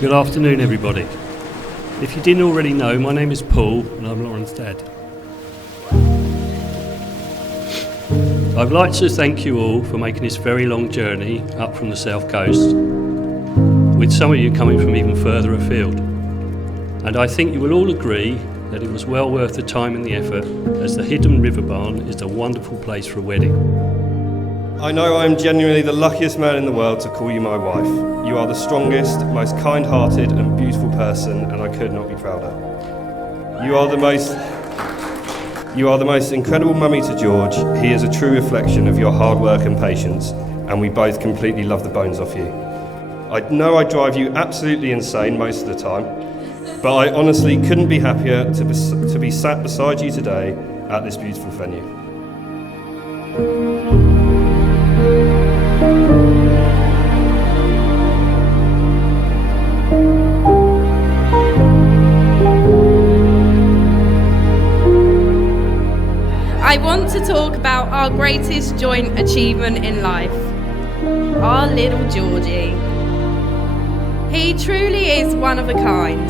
Good afternoon, everybody. If you didn't already know, my name is Paul and I'm Lauren's dad. I'd like to thank you all for making this very long journey up from the south coast, with some of you coming from even further afield. And I think you will all agree that it was well worth the time and the effort, as the Hidden River Barn is a wonderful place for a wedding. I know I am genuinely the luckiest man in the world to call you my wife. You are the strongest, most kind-hearted and beautiful person, and I could not be prouder. You are the most incredible mummy to George. He is a true reflection of your hard work and patience, and we both completely love the bones off you. I know I drive you absolutely insane most of the time, but I honestly couldn't be happier to be sat beside you today at this beautiful venue. I want to talk about our greatest joint achievement in life, our little Georgie. He truly is one of a kind.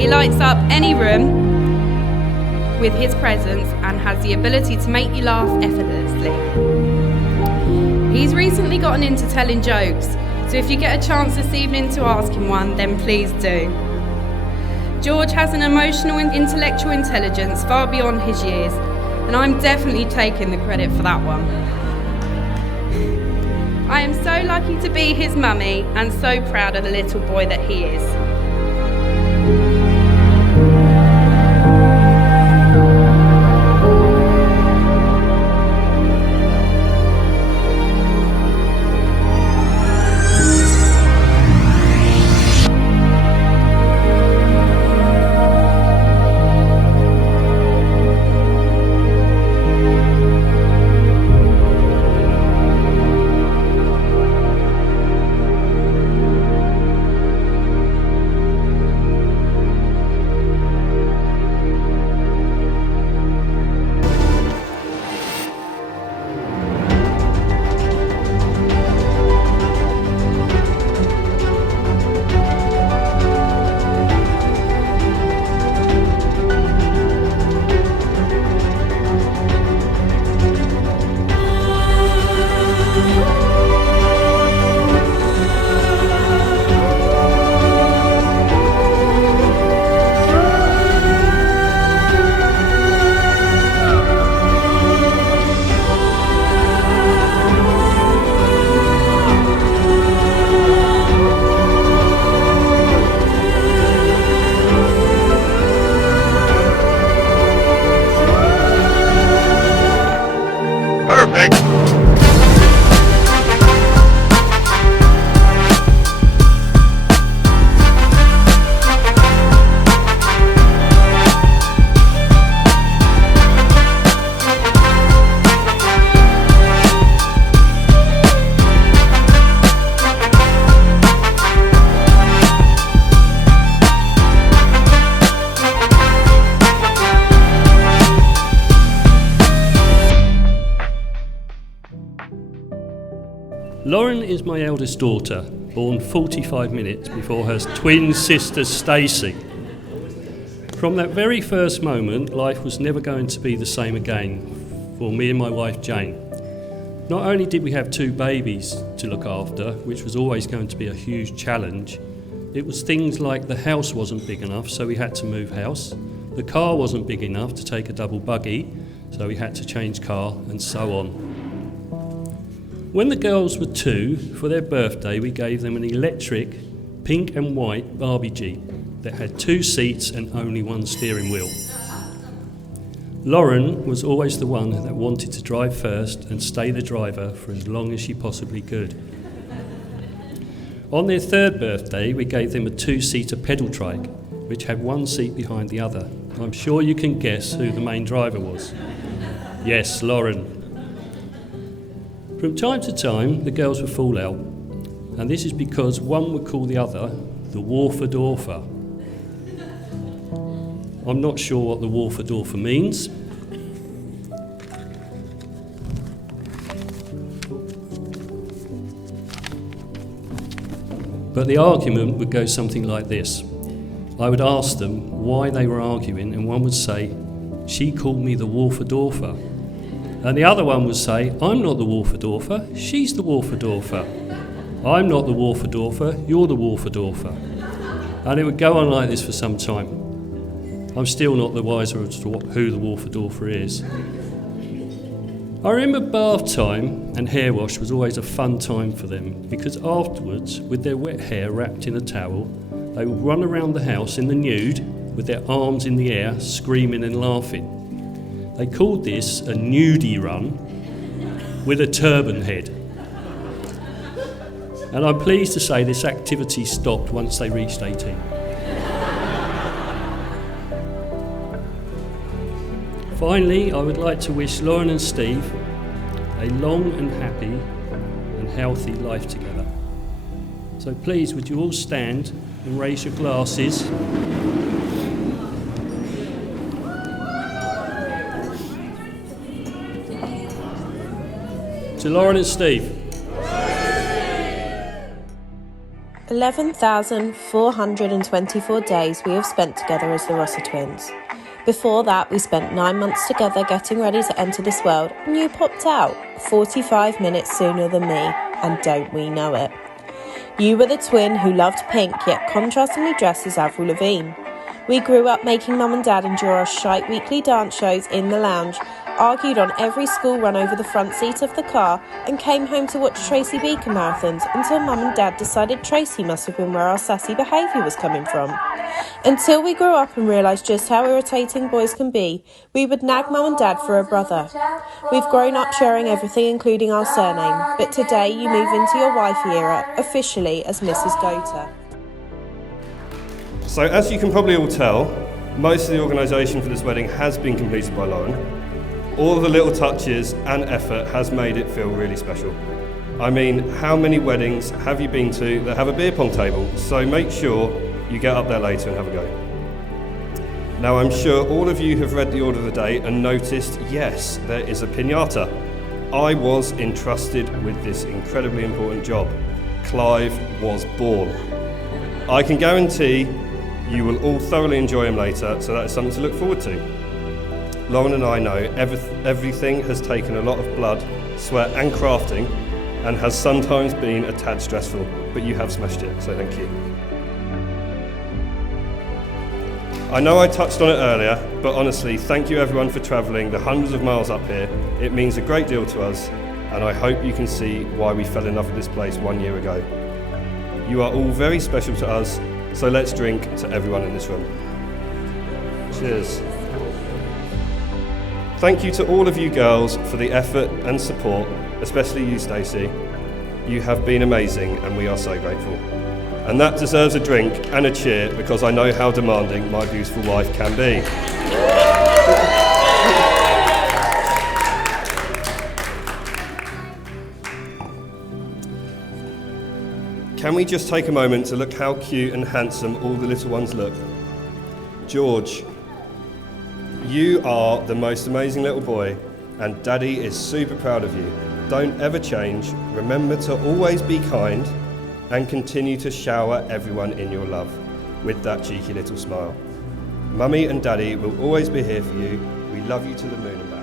He lights up any room with his presence and has the ability to make you laugh effortlessly. He's recently gotten into telling jokes, so if you get a chance this evening to ask him one, then please do. George has an emotional and intellectual intelligence far beyond his years, and I'm definitely taking the credit for that one. I am so lucky to be his mummy and so proud of the little boy that he is. Lauren is my eldest daughter, born 45 minutes before her twin sister Stacey. From that very first moment, life was never going to be the same again for me and my wife Jane. Not only did we have two babies to look after, which was always going to be a huge challenge, it was things like the house wasn't big enough, so we had to move house. The car wasn't big enough to take a double buggy, so we had to change car, and so on. When the girls were 2, for their birthday, we gave them an electric pink and white Barbie Jeep that had 2 seats and only 1 steering wheel. Lauren was always the one that wanted to drive first and stay the driver for as long as she possibly could. On their 3rd birthday, we gave them a 2-seater pedal trike, which had 1 seat behind the other. I'm sure you can guess who the main driver was. Yes, Lauren. From time to time, the girls would fall out, and this is because one would call the other the Wharfadorfer. I'm not sure what the Wharfadorfer means. But the argument would go something like this. I would ask them why they were arguing, and one would say, "She called me the Waldorfer." And the other one would say, "I'm not the Waldorfer, she's the Waldorfer. I'm not the Waldorfer, you're the Waldorfer." And it would go on like this for some time. I'm still not the wiser as to who the Waldorfer is. I remember bath time and hair wash was always a fun time for them, because afterwards, with their wet hair wrapped in a towel, they would run around the house in the nude with their arms in the air, screaming and laughing. They called this a nudie run with a turban head. And I'm pleased to say this activity stopped once they reached 18. Finally, I would like to wish Lauren and Steve a long and happy and healthy life together. So please, would you all stand and raise your glasses? To Lauren and Steve. 11,424 days we have spent together as the Rosser twins. Before that, we spent 9 months together getting ready to enter this world, and you popped out 45 minutes sooner than me, and don't we know it. You were the twin who loved pink yet contrastingly dressed as Avril Lavigne. We grew up making Mum and Dad endure our shite weekly dance shows in the lounge, argued on every school run over the front seat of the car, and came home to watch Tracy Beaker marathons until Mum and Dad decided Tracy must have been where our sassy behaviour was coming from. Until we grew up and realised just how irritating boys can be, we would nag Mum and Dad for a brother. We've grown up sharing everything, including our surname, but today you move into your wifey era, officially as Mrs. Goater. So as you can probably all tell, most of the organisation for this wedding has been completed by Lauren. All the little touches and effort has made it feel really special. I mean, how many weddings have you been to that have a beer pong table? So make sure you get up there later and have a go. Now I'm sure all of you have read the order of the day and noticed, yes, there is a piñata. I was entrusted with this incredibly important job. Clive was born. I can guarantee you will all thoroughly enjoy him later, so that is something to look forward to. Lauren and I know everything has taken a lot of blood, sweat and crafting, and has sometimes been a tad stressful, but you have smashed it, so thank you. I know I touched on it earlier, but honestly, thank you everyone for travelling the hundreds of miles up here. It means a great deal to us, and I hope you can see why we fell in love with this place 1 year ago. You are all very special to us, so let's drink to everyone in this room. Cheers. Thank you to all of you girls for the effort and support, especially you, Stacey. You have been amazing and we are so grateful. And that deserves a drink and a cheer because I know how demanding my beautiful wife can be. Can we just take a moment to look how cute and handsome all the little ones look? George, you are the most amazing little boy, and Daddy is super proud of you. Don't ever change. Remember to always be kind and continue to shower everyone in your love with that cheeky little smile. Mummy and Daddy will always be here for you. We love you to the moon and back.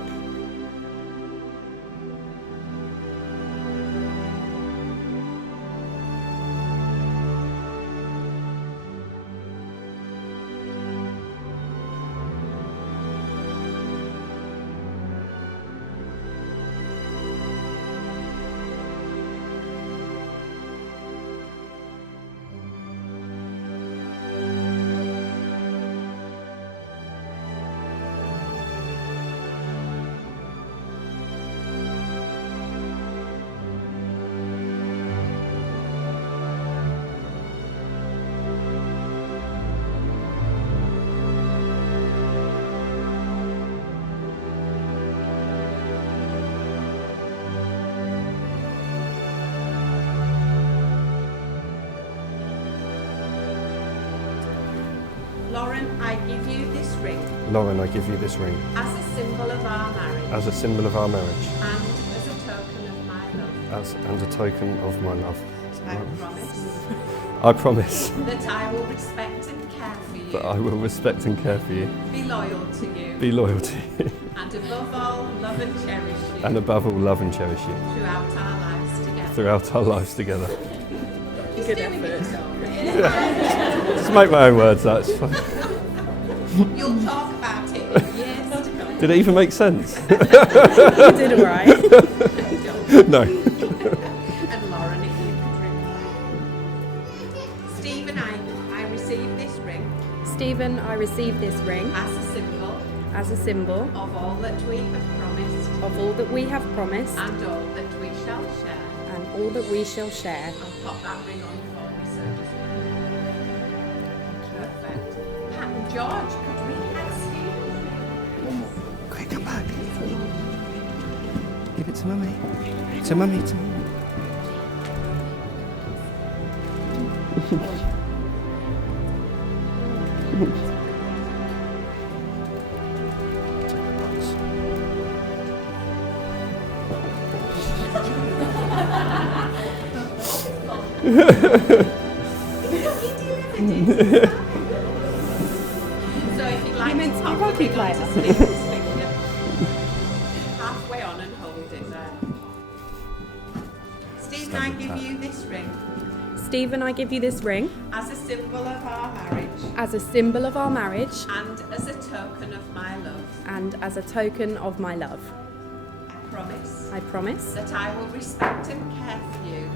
Lauren, I give you this ring Lauren, I give you this ring as a symbol of our marriage as a symbol of our marriage and as a token of my love. and a token of my love. I promise I promise that I will respect and care for you, that I will respect and care for you, be loyal to you, be loyal to you, and above all, love and cherish you and above all, love and cherish you throughout our lives together. throughout our lives together. Good effort. Just make my own words, that's fine. You'll talk about it in years to come. Did it even make sense? You did all right. No. And Lauren, if you could drink. Stephen, I receive this ring Stephen, I receive this ring as a symbol of of all that we have promised all that we have promised and all that we shall share. and all that we shall share. I'll pop that ring on for me, sir. Perfect. Pat and George, could we ask you? Quick, come back. Give it to Mummy. To Mummy, to Mummy. So if you'd like meant to to pop be the rugby ring onto player. Stephen's finger, halfway on and hold it there. Stephen, I give you this ring Stephen, I give you this ring as a symbol of our marriage as a symbol of our marriage and as a token of my love. and as a token of my love. I promise I promise that I will respect and care for you,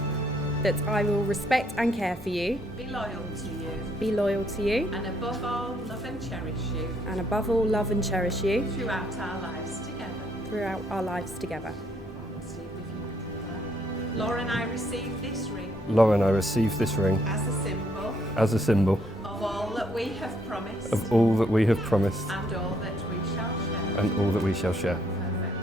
that I will respect and care for you, be loyal to you, be loyal to you, and above all, love and cherish you and above all, love and cherish you throughout our lives together. throughout our lives together. Steve, if you could do that. Lauren, I receive this ring Lauren, I receive this ring as a symbol as a symbol of all that we have promised of all that we have promised and all that we shall share. and all that we shall share. Perfect.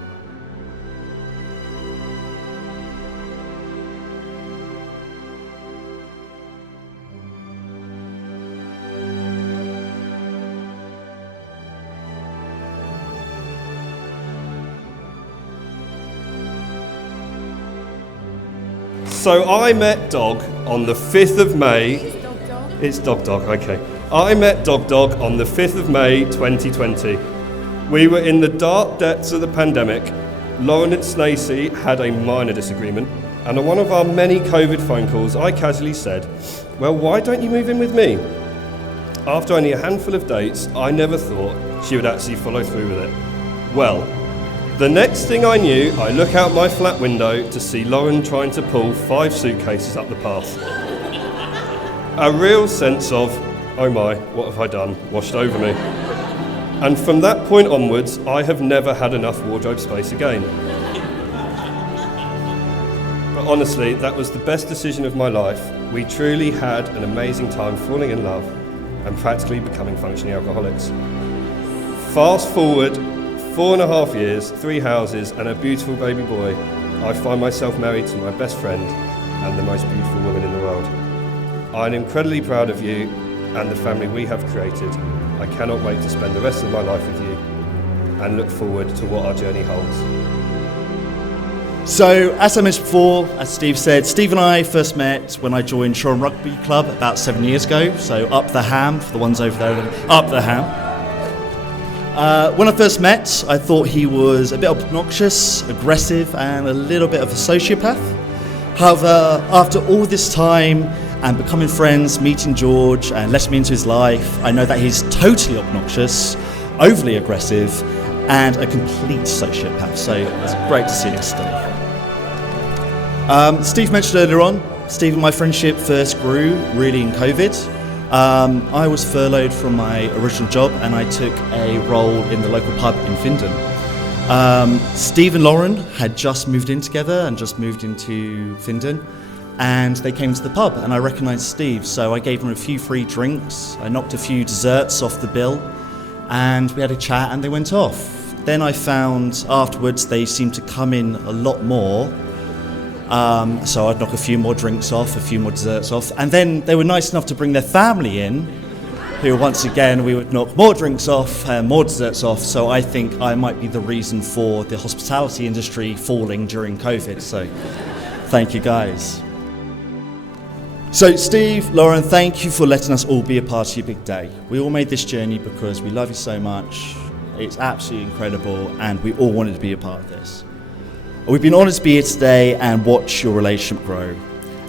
So I met Dog on the 5th of May. It's Dog Dog, okay. I met Dog Dog on the 5th of May 2020. We were in the dark depths of the pandemic. Lauren and Stacey had a minor disagreement, and on one of our many COVID phone calls, I casually said, "Well, why don't you move in with me?" After only a handful of dates, I never thought she would actually follow through with it. Well, the next thing I knew, I look out my flat window to see Lauren trying to pull 5 suitcases up the path. A real sense of, oh my, what have I done, washed over me. And from that point onwards, I have never had enough wardrobe space again. But honestly, that was the best decision of my life. We truly had an amazing time falling in love and practically becoming functioning alcoholics. Fast forward 4.5 years, 3 houses and a beautiful baby boy, I find myself married to my best friend and the most beautiful woman in the world. I'm incredibly proud of you and the family we have created. I cannot wait to spend the rest of my life with you and look forward to what our journey holds. So, as I mentioned before, as Steve said, Steve and I first met when I joined Shoreham Rugby Club about 7 years ago. So, up the ham, for the ones over there, up the ham. When I first met, I thought he was a bit obnoxious, aggressive, and a little bit of a sociopath. However, after all this time and becoming friends, meeting George and letting me into his life, I know that he's totally obnoxious, overly aggressive, and a complete sociopath. So it's great to see this today. Steve mentioned earlier on, Steve and my friendship first grew really in COVID. I was furloughed from my original job and I took a role in the local pub in Findon. Steve and Lauren had just moved in together and just moved into Findon, and they came to the pub and I recognised Steve, so I gave him a few free drinks, I knocked a few desserts off the bill, and we had a chat and they went off. Then I found afterwards they seemed to come in a lot more. So I'd knock a few more drinks off, a few more desserts off, and then they were nice enough to bring their family in, who once again we would knock more drinks off, more desserts off. So I think I might be the reason for the hospitality industry falling during COVID. So thank you guys. So Steve, Lauren, thank you for letting us all be a part of your big day. We all made this journey because we love you so much. It's absolutely incredible and we all wanted to be a part of this. We've been honoured to be here today and watch your relationship grow.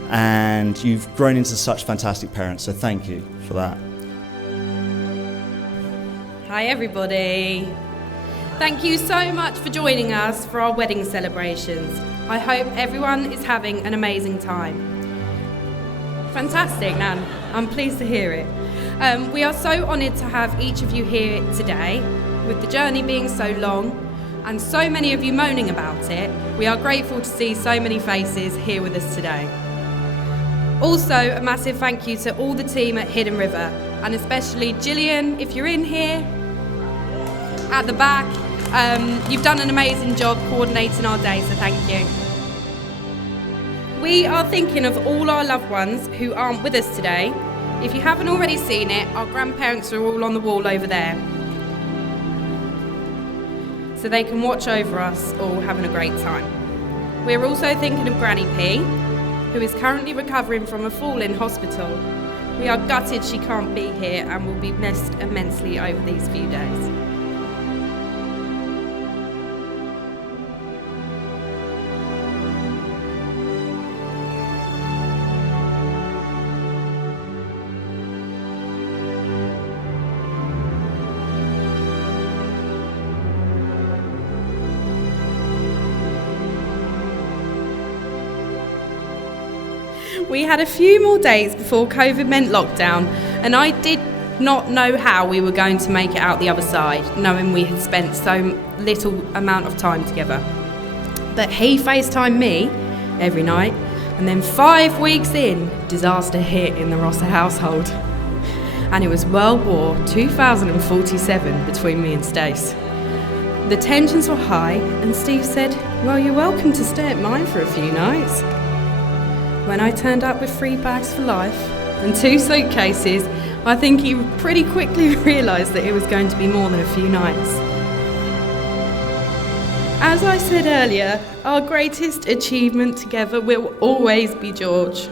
And you've grown into such fantastic parents, so thank you for that. Hi everybody. Thank you so much for joining us for our wedding celebrations. I hope everyone is having an amazing time. Fantastic, Nan. I'm pleased to hear it. We are so honoured to have each of you here today. With the journey being so long and so many of you moaning about it, we are grateful to see so many faces here with us today. Also, a massive thank you to all the team at Hidden River, and especially Gillian, if you're in here, at the back. You've done an amazing job coordinating our day, so thank you. We are thinking of all our loved ones who aren't with us today. If you haven't already seen it, our grandparents are all on the wall over there, so they can watch over us all having a great time. We're also thinking of Granny P, who is currently recovering from a fall in hospital. We are gutted she can't be here and will be missed immensely over these few days. We had a few more days before COVID meant lockdown, and I did not know how we were going to make it out the other side, knowing we had spent so little amount of time together. But he FaceTimed me every night, and then 5 weeks in, disaster hit in the Rosser household. And it was World War 2047 between me and Stace. The tensions were high, and Steve said, "Well, you're welcome to stay at mine for a few nights." When I turned up with 3 bags for life and 2 suitcases, I think he pretty quickly realised that it was going to be more than a few nights. As I said earlier, our greatest achievement together will always be George,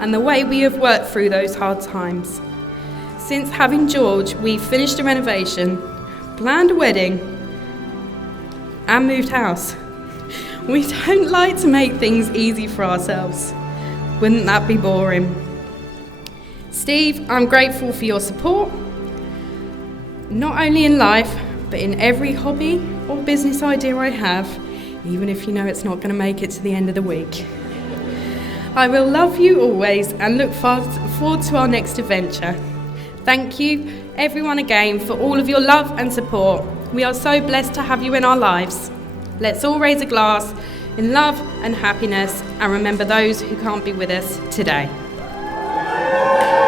and the way we have worked through those hard times. Since having George, we've finished a renovation, planned a wedding, and moved house. We don't like to make things easy for ourselves. Wouldn't that be boring? Steve, I'm grateful for your support, not only in life, but in every hobby or business idea I have, even if you know it's not going to make it to the end of the week. I will love you always and look forward to our next adventure. Thank you, everyone, again, for all of your love and support. We are so blessed to have you in our lives. Let's all raise a glass in love and happiness and remember those who can't be with us today.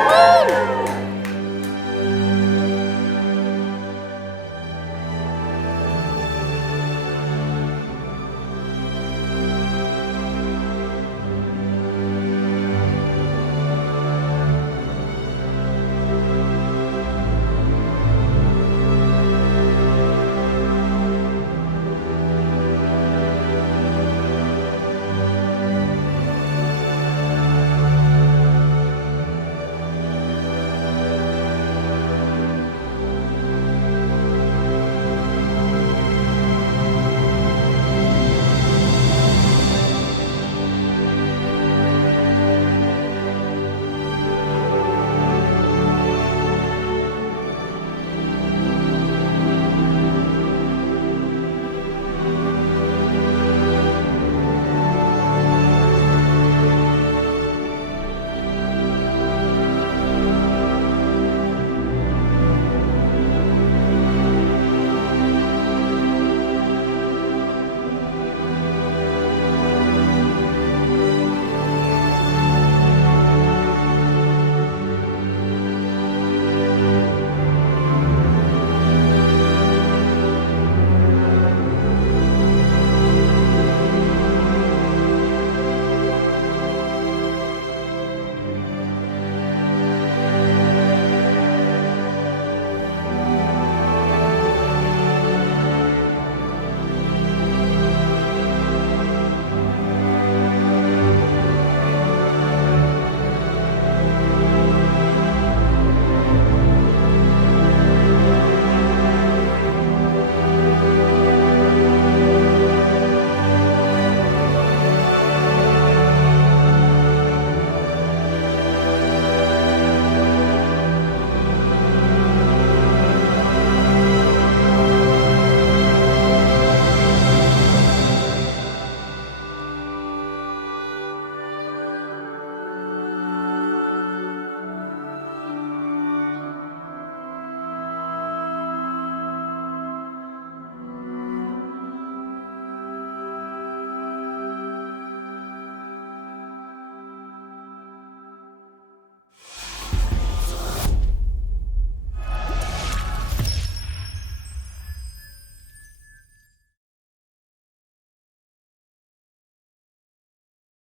Woo!